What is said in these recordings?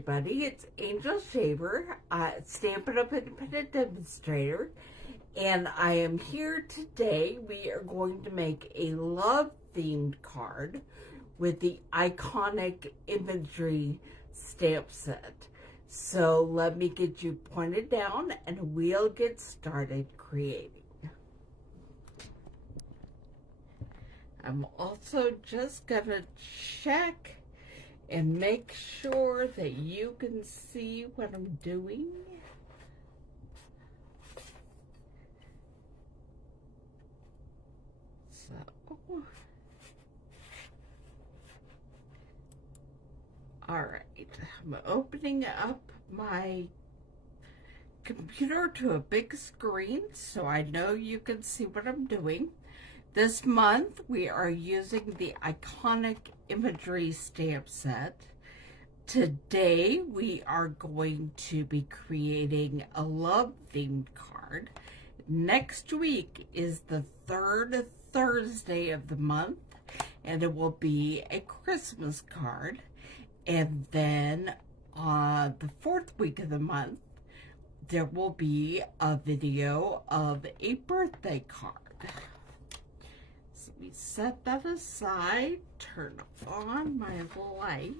everybody. It's Angel Shaver, Stampin' Up Independent Demonstrator, and I am here today. We are going to make a love-themed card with the Iconic Imagery stamp set. So let me get you pointed down and we'll get started creating. I'm also just gonna check and make sure that you can see what I'm doing. So, all right, I'm opening up my computer to a big screen so I know you can see what I'm doing. This month, we are using the Iconic Imagery stamp set. Today, we are going to be creating a love-themed card. Next week is the third Thursday of the month, and it will be a Christmas card. And then the fourth week of the month, there will be a video of a birthday card. So we set that aside, turn on my light,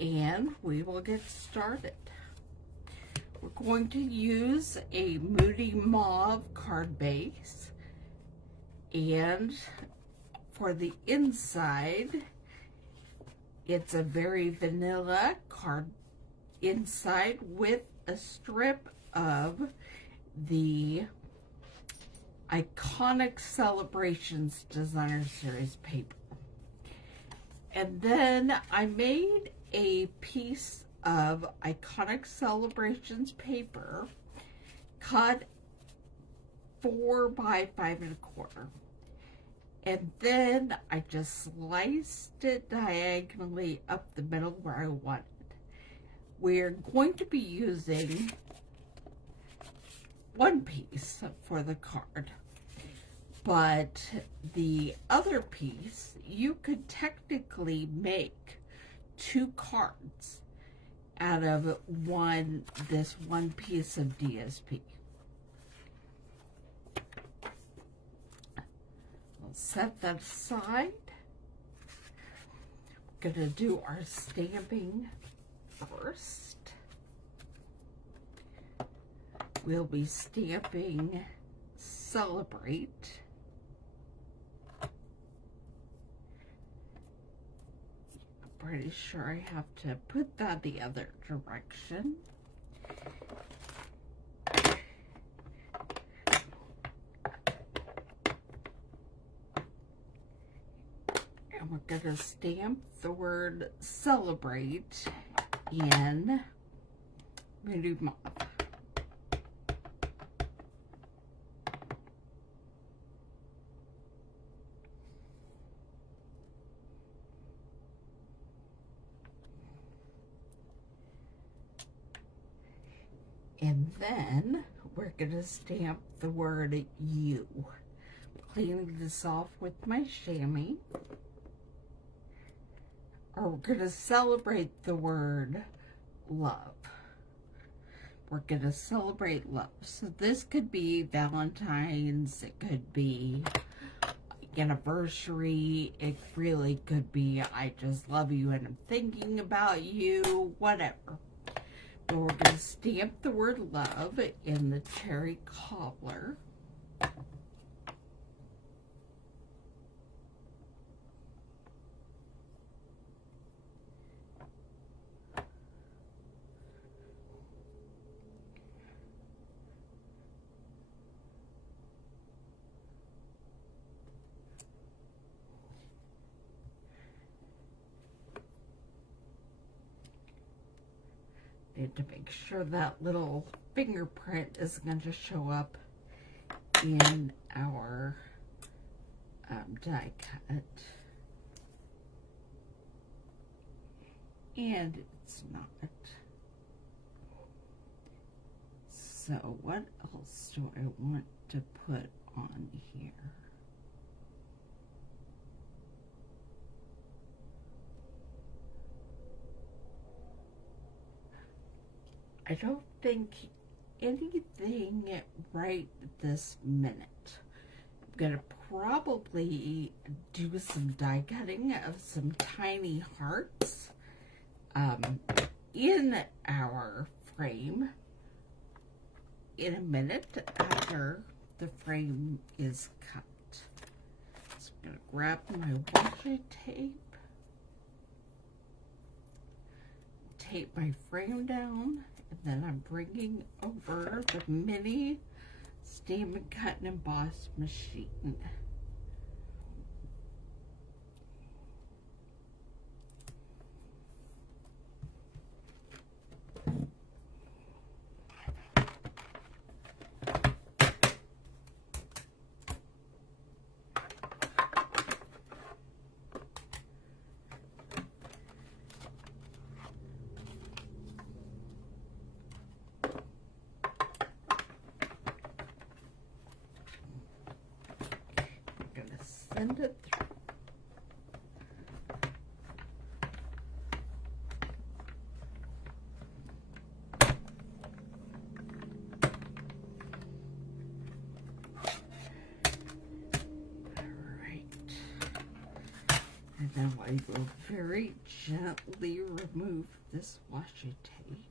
and we will get started. We're going to use a Moody Mauve card base, and for the inside, it's a very vanilla card inside with a strip of the Iconic Celebrations Designer Series paper. And then I made a piece of Iconic Celebrations paper cut 4 by 5 1/4. And then I just sliced it diagonally up the middle where I wanted. We're going to be using one piece for the card, but the other piece, you could technically make 2 cards out of this one piece of DSP. We'll set that aside. We're gonna do our stamping first. We'll be stamping Celebrate. I'm pretty sure I have to put that the other direction. And we're gonna stamp the word Celebrate in Moody Mauve. And then we're going to stamp the word You. Cleaning this off with my chamois. Or we're going to celebrate the word love. We're going to celebrate love. So this could be Valentine's. It could be anniversary. It really could be I just love you and I'm thinking about you. Whatever. But we're going to stamp the word love in the cherry cobbler. Need to make sure that little fingerprint is going to show up in our die cut. And it's not. So what else do I want to put on here? I don't think anything right this minute. I'm gonna probably do some die cutting of some tiny hearts in our frame in a minute after the frame is cut. So I'm gonna grab my washi tape, tape my frame down, and then I'm bringing over the mini Stampin' Cut and Emboss machine. Send it through. Alright. And then I will very gently remove this washi tape.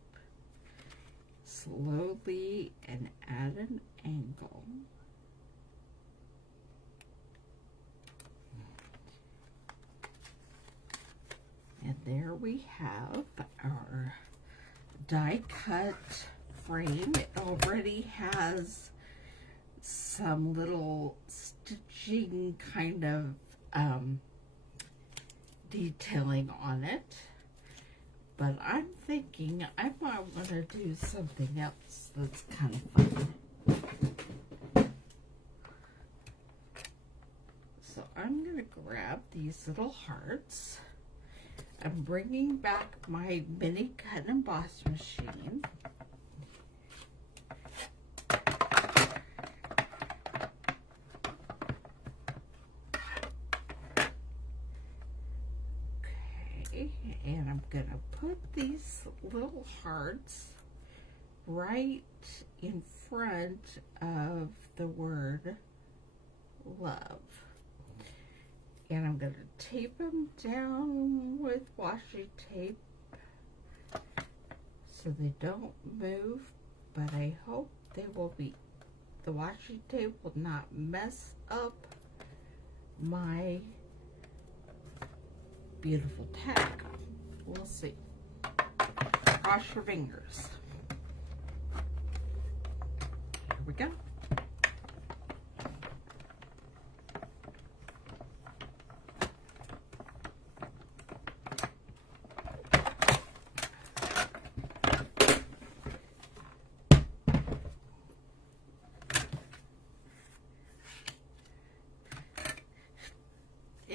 Slowly and at an angle. And there we have our die cut frame. It already has some little stitching kind of detailing on it. But I'm thinking I might want to do something else that's kind of fun. So I'm going to grab these little hearts. I'm bringing back my mini cut and emboss machine. Okay, and I'm gonna put these little hearts right in front of the word love. And I'm going to tape them down with washi tape so they don't move, but I hope they will be, the washi tape will not mess up my beautiful tag. We'll see. Cross your fingers. Here we go.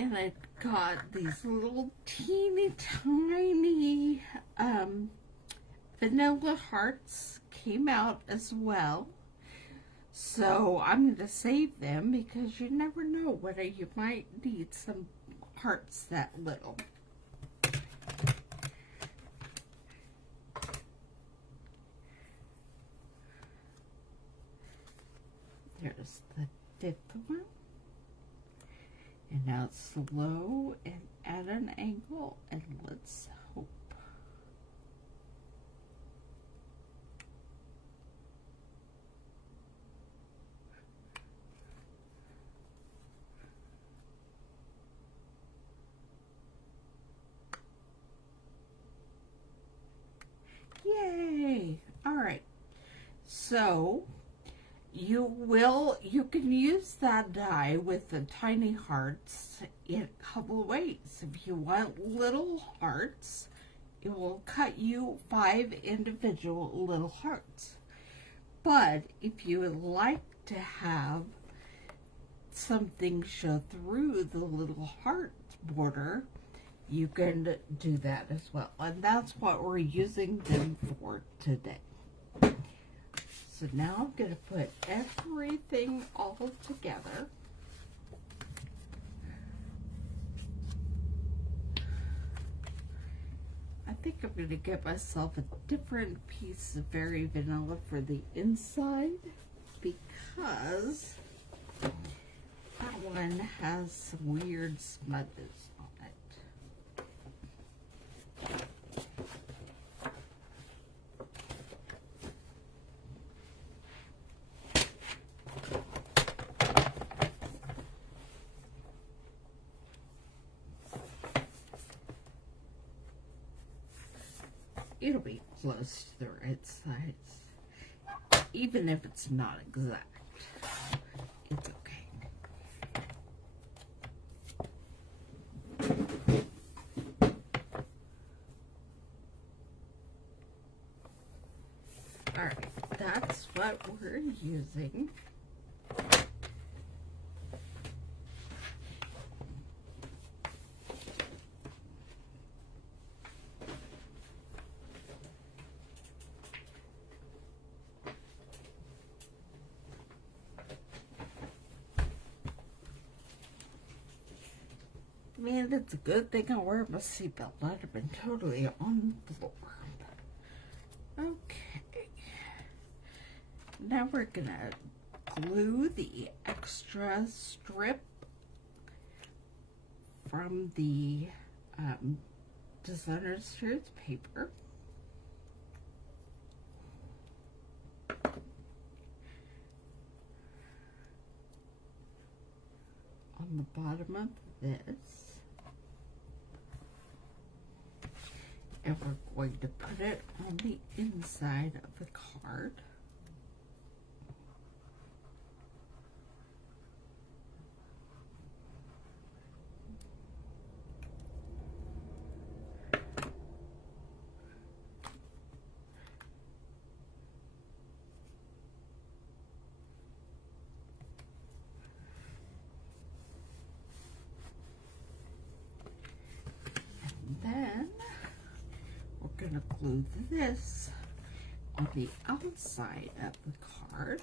And I got these little teeny tiny vanilla hearts came out as well. So I'm going to save them because you never know whether you might need some hearts that little. There's the fifth one. And now it's slow and at an angle, and let's hope. Yay! All right. So you can use that die with the tiny hearts in a couple of ways. If you want little hearts, it will cut you 5 individual little hearts. But if you would like to have something show through the little heart border, you can do that as well. And that's what we're using them for today. So now I'm going to put everything all together. I think I'm going to get myself a different piece of Very Vanilla for the inside because that one has some weird smudges on it. It'll be close to the right size, even if it's not exact. It's okay. All right, that's what we're using. Man, it's a good thing I wear my seatbelt. I'd have been totally on the floor. Okay. Now we're gonna glue the extra strip from the designer's series paper. On the bottom of this. And we're going to put it on the inside of the card. And then we're going to glue this on the outside of the card.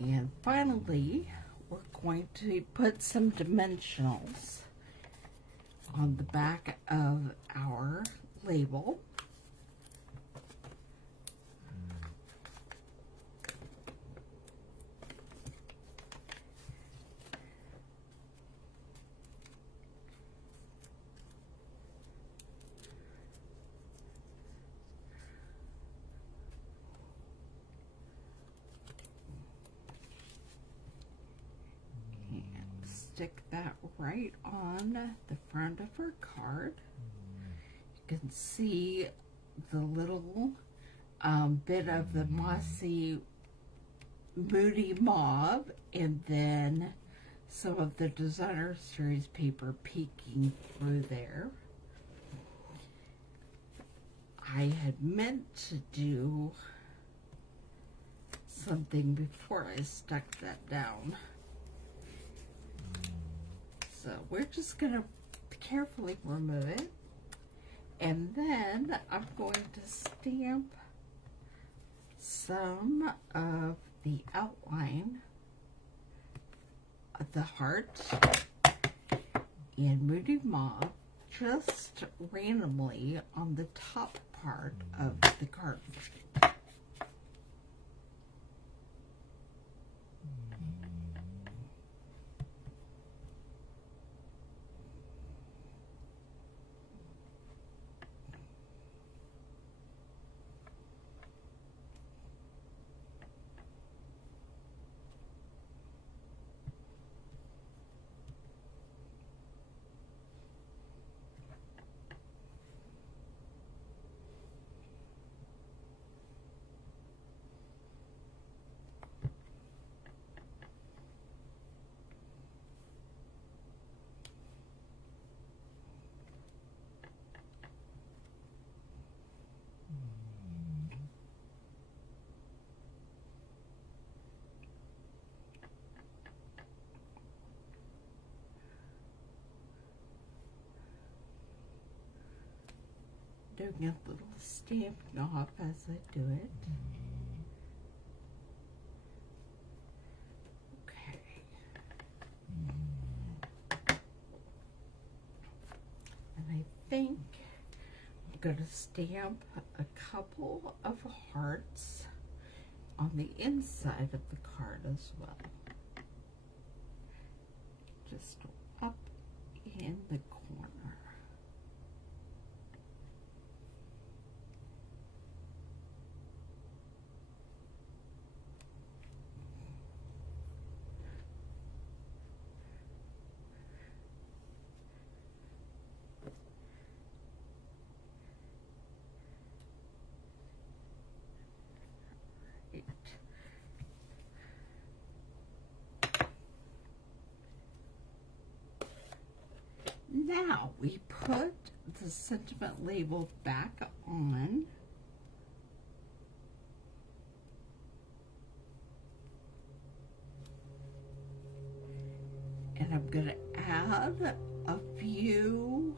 And finally, we're going to put some dimensionals on the back of our label. Stick that right on the front of our card. You can see the little bit of the mossy, moody mauve, and then some of the designer series paper peeking through there. I had meant to do something before I stuck that down. So we're just going to carefully remove it. And then I'm going to stamp some of the outline of the heart in Moody Mauve just randomly on the top part of the card. doing a little stamping off as I do it. Okay. And I think I'm going to stamp a couple of hearts on the inside of the card as well. Just up in the corner. Now we put the sentiment label back on. And I'm going to add a few.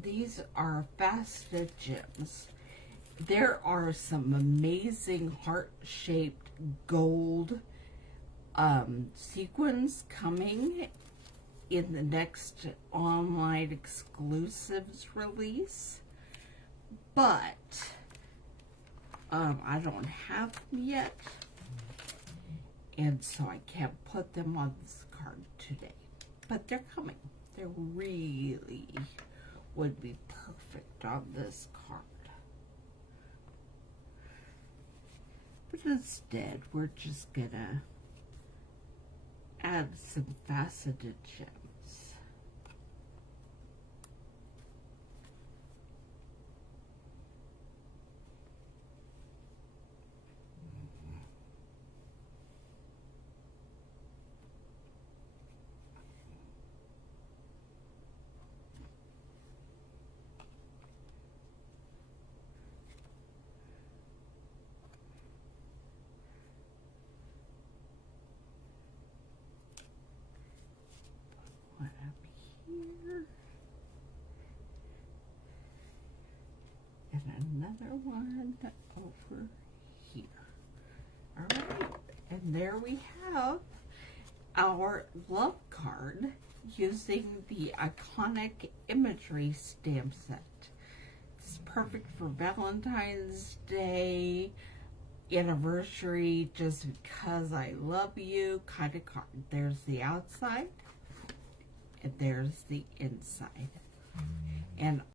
These are faceted gems. There are some amazing heart-shaped gold sequins coming in the next online exclusives release, but I don't have them yet, and so I can't put them on this card today, but they're coming. They really would be perfect on this card. But instead, we're just gonna add some faceted gems. One up here. And another one over here. All right, and there we have our love card using the Iconic Imagery stamp set. It's perfect for Valentine's Day, anniversary, just because I love you kind of card. There's the outside and there's the inside. And